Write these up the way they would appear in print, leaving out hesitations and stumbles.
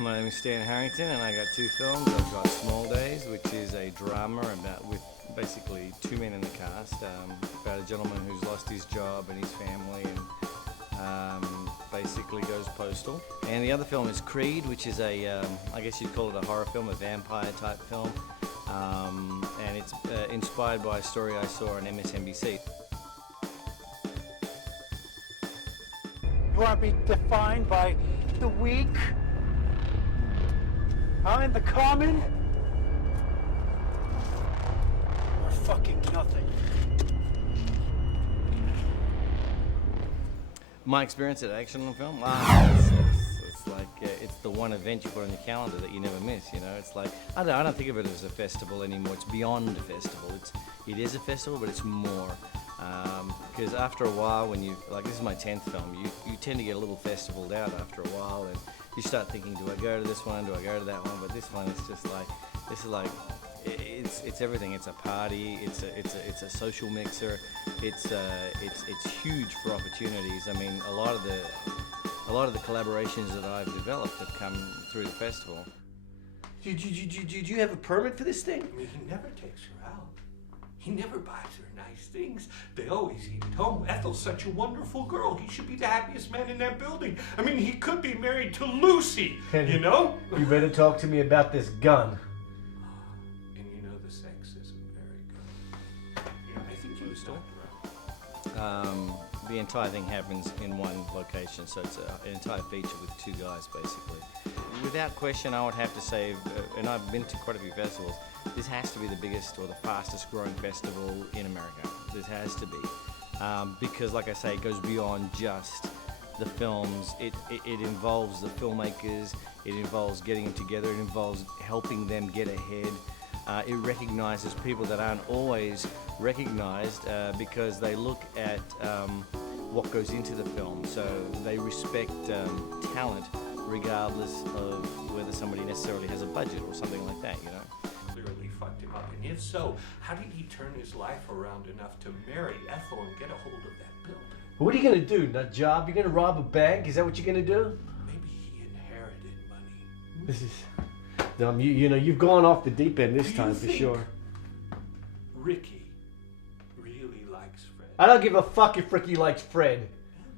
My name is Harrington, and I got two films. I've got Small Days, which is a drama with basically two men in the cast, about a gentleman who's lost his job and his family, and basically goes postal. And the other film is Creed, which is a, I guess you'd call it a horror film, a vampire type film, and it's inspired by a story I saw on MSNBC. You want to be defined by the weak? And the common? Or fucking nothing. My experience at action film, it's like it's the one event you put on your calendar that you never miss. You know, it's like I don't think of it as a festival anymore. It's beyond a festival. It is a festival, but it's more. Because after a while, when you this is my 10th film, you tend to get a little festivaled out after a while, and you start thinking, do I go to this one? Do I go to that one? But this one is just like, it's everything. It's a party. It's a social mixer. It's huge for opportunities. I mean, a lot of the collaborations that I've developed have come through the festival. Do you have a permit for this thing? I mean, he never takes her out. He never buys her nice things. They always eat at home. Ethel's such a wonderful girl. He should be the happiest man in that building. I mean, he could be married to Lucy, you know? You better talk to me about this gun. And you know the sex isn't very good. You know, I think he was talking around. The entire thing happens in one location, so it's an entire feature with two guys, basically. Without question, I would have to say, and I've been to quite a few festivals, this has to be the biggest or the fastest growing festival in America. This has to be. Because, like I say, it goes beyond just the films. It involves the filmmakers, it involves getting them together, it involves helping them get ahead. It recognizes people that aren't always recognized because they look at what goes into the film. So they respect talent regardless of whether somebody necessarily has a budget or something like that, you know. Clearly fucked him up, and if so, how did he turn his life around enough to marry Ethel and get a hold of that building? What are you gonna do? Nut job? You gonna rob a bank? Is that what you're gonna do? Maybe he inherited money. This is dumb. You know, you've gone off the deep end this Do time you for think sure. Ricky really likes Fred? I don't give a fuck if Ricky likes Fred.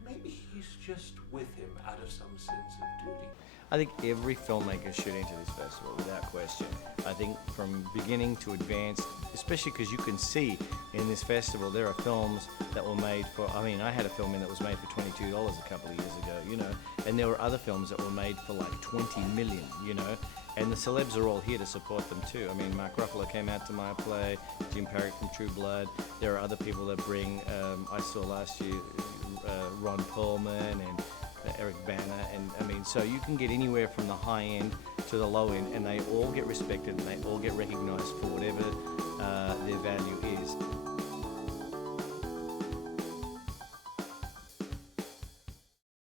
Maybe he's just with him out of some sense of duty. I think every filmmaker should enter this festival without question. I think from beginning to advanced, especially because you can see in this festival there are films that were made for, I mean, I had a film in that was made for $22 a couple of years ago, you know, and there were other films that were made for like 20 million, you know, and the celebs are all here to support them too. I mean, Mark Ruffalo came out to my play, Jim Parrick from True Blood. There are other people that bring, I saw last year, Ron Perlman and Eric Bana, and I mean, so you can get anywhere from the high end to the low end, and they all get respected and they all get recognized for whatever their value